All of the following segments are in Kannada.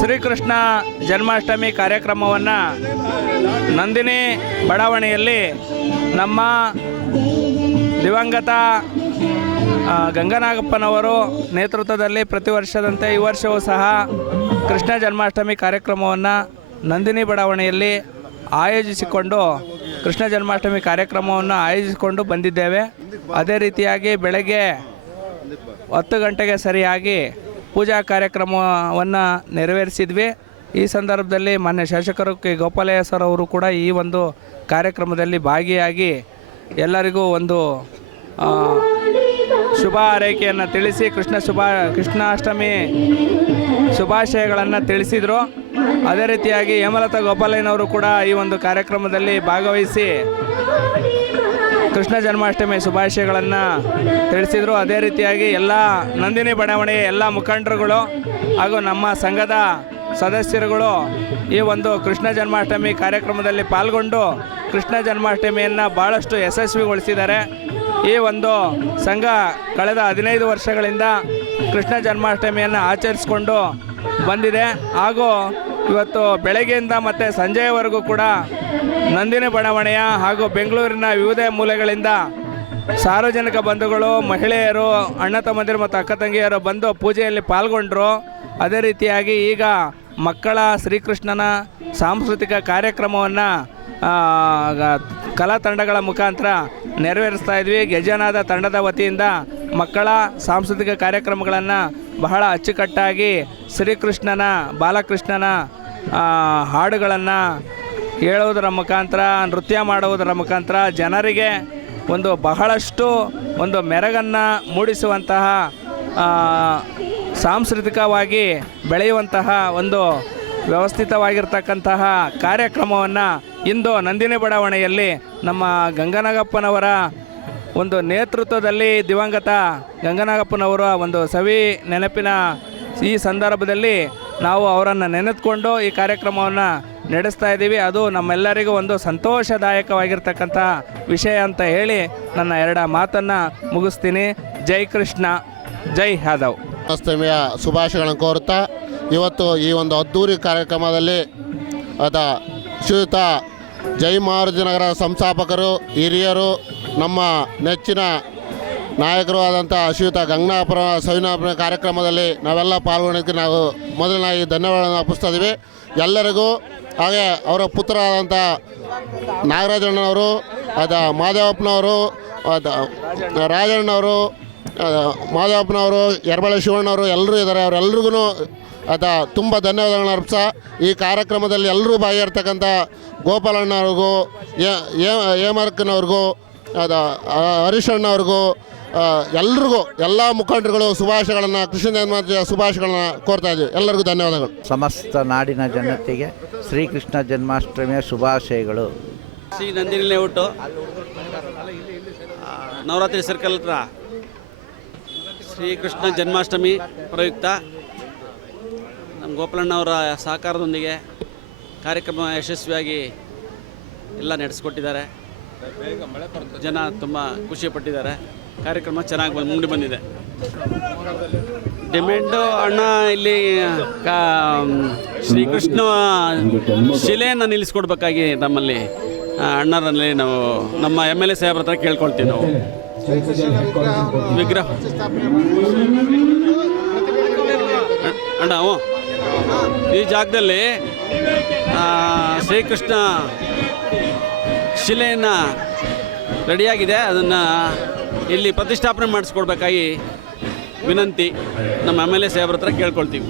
ಶ್ರೀಕೃಷ್ಣ ಜನ್ಮಾಷ್ಟಮಿ ಕಾರ್ಯಕ್ರಮವನ್ನು ನಂದಿನಿ ಬಡಾವಣೆಯಲ್ಲಿ ನಮ್ಮ ದಿವಂಗತ ಗಂಗನಾಗಪ್ಪನವರು ನೇತೃತ್ವದಲ್ಲಿ ಪ್ರತಿ ವರ್ಷದಂತೆ ಈ ವರ್ಷವೂ ಸಹ ಕೃಷ್ಣ ಜನ್ಮಾಷ್ಟಮಿ ಕಾರ್ಯಕ್ರಮವನ್ನು ನಂದಿನಿ ಬಡಾವಣೆಯಲ್ಲಿ ಆಯೋಜಿಸಿಕೊಂಡು ಕೃಷ್ಣ ಜನ್ಮಾಷ್ಟಮಿ ಕಾರ್ಯಕ್ರಮವನ್ನು ಆಯೋಜಿಸಿಕೊಂಡು ಬಂದಿದ್ದೇವೆ. ಅದೇ ರೀತಿಯಾಗಿ ಬೆಳಗ್ಗೆ ಹತ್ತು ಗಂಟೆಗೆ ಸರಿಯಾಗಿ ಪೂಜಾ ಕಾರ್ಯಕ್ರಮವನ್ನು ನೆರವೇರಿಸಿದ್ವಿ. ಈ ಸಂದರ್ಭದಲ್ಲಿ ಮಾನ್ಯ ಶಾಸಕರು ಕೆ. ಗೋಪಾಲಯ್ಯ ಸರ್ ಅವರು ಕೂಡ ಈ ಒಂದು ಕಾರ್ಯಕ್ರಮದಲ್ಲಿ ಭಾಗಿಯಾಗಿ ಎಲ್ಲರಿಗೂ ಒಂದು ಶುಭ ಹಾರೈಕೆಯನ್ನು ತಿಳಿಸಿ, ಕೃಷ್ಣ ಶುಭ, ಕೃಷ್ಣಾಷ್ಟಮಿ ಶುಭಾಶಯಗಳನ್ನು ತಿಳಿಸಿದರು. ಅದೇ ರೀತಿಯಾಗಿ ಹೇಮಲತಾ ಗೋಪಾಲಯ್ಯನವರು ಕೂಡ ಈ ಒಂದು ಕಾರ್ಯಕ್ರಮದಲ್ಲಿ ಭಾಗವಹಿಸಿ ಕೃಷ್ಣ ಜನ್ಮಾಷ್ಟಮಿ ಶುಭಾಶಯಗಳನ್ನು ತಿಳಿಸಿದರು. ಅದೇ ರೀತಿಯಾಗಿ ಎಲ್ಲ ನಂದಿನಿ ಬಡಾವಣೆಯ ಎಲ್ಲ ಮುಖಂಡರುಗಳು ಹಾಗೂ ನಮ್ಮ ಸಂಘದ ಸದಸ್ಯರುಗಳು ಈ ಒಂದು ಕೃಷ್ಣ ಜನ್ಮಾಷ್ಟಮಿ ಕಾರ್ಯಕ್ರಮದಲ್ಲಿ ಪಾಲ್ಗೊಂಡು ಕೃಷ್ಣ ಜನ್ಮಾಷ್ಟಮಿಯನ್ನು ಭಾಳಷ್ಟು ಯಶಸ್ವಿಗೊಳಿಸಿದ್ದಾರೆ. ಈ ಒಂದು ಸಂಘ ಕಳೆದ ಹದಿನೈದು ವರ್ಷಗಳಿಂದ ಕೃಷ್ಣ ಜನ್ಮಾಷ್ಟಮಿಯನ್ನು ಆಚರಿಸಿಕೊಂಡು ಬಂದಿದೆ. ಹಾಗೂ ಇವತ್ತು ಬೆಳಗ್ಗೆಯಿಂದ ಮತ್ತು ಸಂಜೆಯವರೆಗೂ ಕೂಡ ನಂದಿನಿ ಬಡಾವಣೆಯ ಹಾಗೂ ಬೆಂಗಳೂರಿನ ವಿವಿಧ ಮೂಲೆಗಳಿಂದ ಸಾರ್ವಜನಿಕ ಬಂಧುಗಳು, ಮಹಿಳೆಯರು, ಅಣ್ಣ ತಮ್ಮಂದಿರು ಮತ್ತು ಅಕ್ಕ ತಂಗಿಯರು ಬಂದು ಪೂಜೆಯಲ್ಲಿ ಪಾಲ್ಗೊಂಡರು. ಅದೇ ರೀತಿಯಾಗಿ ಈಗ ಮಕ್ಕಳ ಶ್ರೀಕೃಷ್ಣನ ಸಾಂಸ್ಕೃತಿಕ ಕಾರ್ಯಕ್ರಮವನ್ನು ಕಲಾ ತಂಡಗಳ ಮುಖಾಂತರ ನೆರವೇರಿಸ್ತಾ ಇದ್ವಿ. ಗೆಜನಾದ ತಂಡದ ವತಿಯಿಂದ ಮಕ್ಕಳ ಸಾಂಸ್ಕೃತಿಕ ಕಾರ್ಯಕ್ರಮಗಳನ್ನು ಬಹಳ ಅಚ್ಚುಕಟ್ಟಾಗಿ ಶ್ರೀಕೃಷ್ಣನ, ಬಾಲಕೃಷ್ಣನ ಹಾಡುಗಳನ್ನು ಹೇಳುವುದರ ಮುಖಾಂತರ, ನೃತ್ಯ ಮಾಡುವುದರ ಮುಖಾಂತರ ಜನರಿಗೆ ಒಂದು ಬಹಳಷ್ಟು ಒಂದು ಮೆರಗನ್ನು ಮೂಡಿಸುವಂತಹ ಸಾಂಸ್ಕೃತಿಕವಾಗಿ ಬೆಳೆಯುವಂತಹ ಒಂದು ವ್ಯವಸ್ಥಿತವಾಗಿರ್ತಕ್ಕಂತಹ ಕಾರ್ಯಕ್ರಮವನ್ನು ಇಂದು ನಂದಿನಿ ಬಡಾವಣೆಯಲ್ಲಿ ನಮ್ಮ ಗಂಗನಾಗಪ್ಪನವರ ಒಂದು ನೇತೃತ್ವದಲ್ಲಿ ದಿವಂಗತ ಗಂಗನಾಗಪ್ಪನವರ ಒಂದು ಸವಿ ನೆನಪಿನ ಈ ಸಂದರ್ಭದಲ್ಲಿ ನಾವು ಅವರನ್ನು ನೆನೆದುಕೊಂಡು ಈ ಕಾರ್ಯಕ್ರಮವನ್ನು ನಡೆಸ್ತಾ ಇದ್ದೀವಿ. ಅದು ನಮ್ಮೆಲ್ಲರಿಗೂ ಒಂದು ಸಂತೋಷದಾಯಕವಾಗಿರ್ತಕ್ಕಂಥ ವಿಷಯ ಅಂತ ಹೇಳಿ ನನ್ನ ಎರಡ ಮಾತನ್ನು ಮುಗಿಸ್ತೀನಿ. ಜೈ ಕೃಷ್ಣ, ಜೈ ಯಾದವ್. ಅಷ್ಟಮಿಯ ಶುಭಾಶಯಗಳನ್ನು ಕೋರುತ್ತಾ ಇವತ್ತು ಈ ಒಂದು ಅದ್ಧೂರಿ ಕಾರ್ಯಕ್ರಮದಲ್ಲಿ ಅದ ಶ್ರೀಯುತ ಜೈ ನಗರ ಸಂಸ್ಥಾಪಕರು, ಹಿರಿಯರು, ನಮ್ಮ ನೆಚ್ಚಿನ ನಾಯಕರು ಆದಂಥ ಶ್ರೀಯುತ ಗಂಗನಾಪುರ ಸವಿನಾಪುರ ಕಾರ್ಯಕ್ರಮದಲ್ಲಿ ನಾವೆಲ್ಲ ಪಾಲ್ಗೊಳ್ಳೋದಕ್ಕೆ ನಾವು ಮೊದಲನಾಗಿ ಧನ್ಯವಾದಗಳನ್ನು ಅರ್ಪಿಸ್ತಾ ಇದ್ದೀವಿ. ಎಲ್ಲರಿಗೂ ಹಾಗೆ ಅವರ ಪುತ್ರ ಆದಂಥ ನಾಗರಾಜಣ್ಣನವರು ಅದ ಮಾದೇವಪ್ಪನವರು ಅದ ರಾಜಣ್ಣವರು ಮಾದೇವಪ್ಪನವರು ಯರಬಳೆ ಶಿವಣ್ಣವರು ಎಲ್ಲರೂ ಇದ್ದಾರೆ. ಅವರೆಲ್ರಿಗೂ ಅದ ತುಂಬ ಧನ್ಯವಾದಗಳನ್ನ ಅರ್ಪಿಸ್ತಾ ಈ ಕಾರ್ಯಕ್ರಮದಲ್ಲಿ ಎಲ್ಲರೂ ಭಾಗಿಯಾಗಿರ್ತಕ್ಕಂಥ ಗೋಪಾಲಣ್ಣವ್ರಿಗೂ ಏಮರ್ಕನವ್ರಿಗೂ ಅದ ಹರೀಶಣ್ಣವ್ರಿಗೂ ಎಲ್ರಿಗೂ ಎಲ್ಲ ಮುಖಂಡರುಗಳು ಶುಭಾಶಯಗಳನ್ನು ಕೃಷ್ಣ ಜನ್ಮಾಷ್ಟಮಿಯ ಶುಭಾಶಯಗಳನ್ನು ಕೋರ್ತಾ ಇದ್ದೀವಿ ಎಲ್ಲರಿಗೂ ಧನ್ಯವಾದಗಳು. ಸಮಸ್ತ ನಾಡಿನ ಜನತೆಗೆ ಶ್ರೀಕೃಷ್ಣ ಜನ್ಮಾಷ್ಟಮಿಯ ಶುಭಾಶಯಗಳು. ಶ್ರೀ ನಂದಿನಿ ಲೇಔಟು ನವರಾತ್ರಿ ಸರ್ಕಲ್ ಹತ್ರ ಶ್ರೀಕೃಷ್ಣ ಜನ್ಮಾಷ್ಟಮಿ ಪ್ರಯುಕ್ತ. ನಮ್ಮ ಗೋಪಾಲಣ್ಣವರ ಸಹಕಾರದೊಂದಿಗೆ ಕಾರ್ಯಕ್ರಮ ಯಶಸ್ವಿಯಾಗಿ ಎಲ್ಲ ನಡೆಸ್ಕೊಟ್ಟಿದ್ದಾರೆ. ಜನ ತುಂಬ ಖುಷಿಪಟ್ಟಿದ್ದಾರೆ ಕಾರ್ಯಕ್ರಮ ಚೆನ್ನಾಗಿ ಬಂದು ಮುಂದೆ ಬಂದಿದೆ ಡಿಮ್ಯಾಂಡು ಅಣ್ಣ ಇಲ್ಲಿ ಶ್ರೀಕೃಷ್ಣ ಶಿಲೆಯನ್ನು ನಿಲ್ಲಿಸ್ಕೊಡ್ಬೇಕಾಗಿ ನಮ್ಮಲ್ಲಿ ಅಣ್ಣರಲ್ಲಿ ನಾವು ನಮ್ಮ ಎಂ ಎಲ್ ಎ ಸಾಹೇಬ್ರ ಹತ್ರ ಕೇಳ್ಕೊಳ್ತೀವಿ ನಾವು ವಿಗ್ರಹ ಅಣ್ಣ. ಈ ಜಾಗದಲ್ಲಿ ಶ್ರೀಕೃಷ್ಣ ಶಿಲೆಯನ್ನು ರೆಡಿಯಾಗಿದೆ. ಅದನ್ನು ಇಲ್ಲಿ ಪ್ರತಿಷ್ಠಾಪನೆ ಮಾಡಿಸ್ಕೊಡ್ಬೇಕಾಗಿ ವಿನಂತಿ ನಮ್ಮ ಎಂ ಎಲ್ ಎ ಸಾಹೇಬ್ರ ಹತ್ರ ಕೇಳ್ಕೊಳ್ತೀವಿ.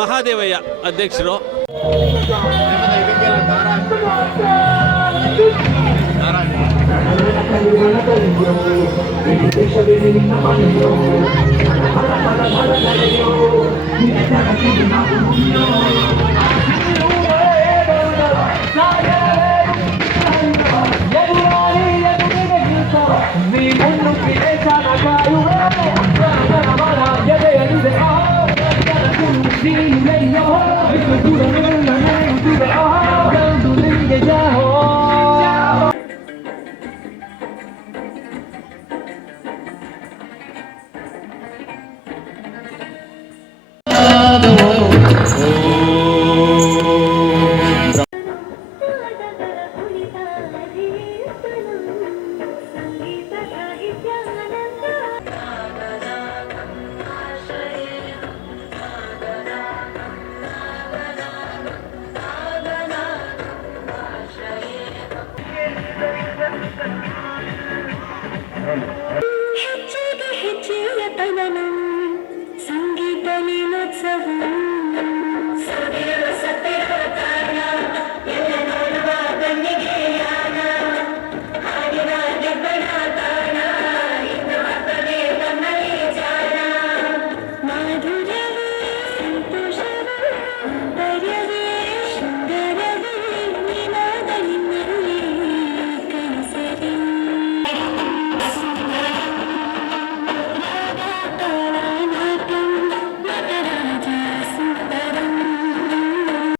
ಮಹಾದೇವಯ್ಯ ಅಧ್ಯಕ್ಷರು. 心里没有，为什么不能？hit you, hit you, hit you, hit you, hit you, hit you,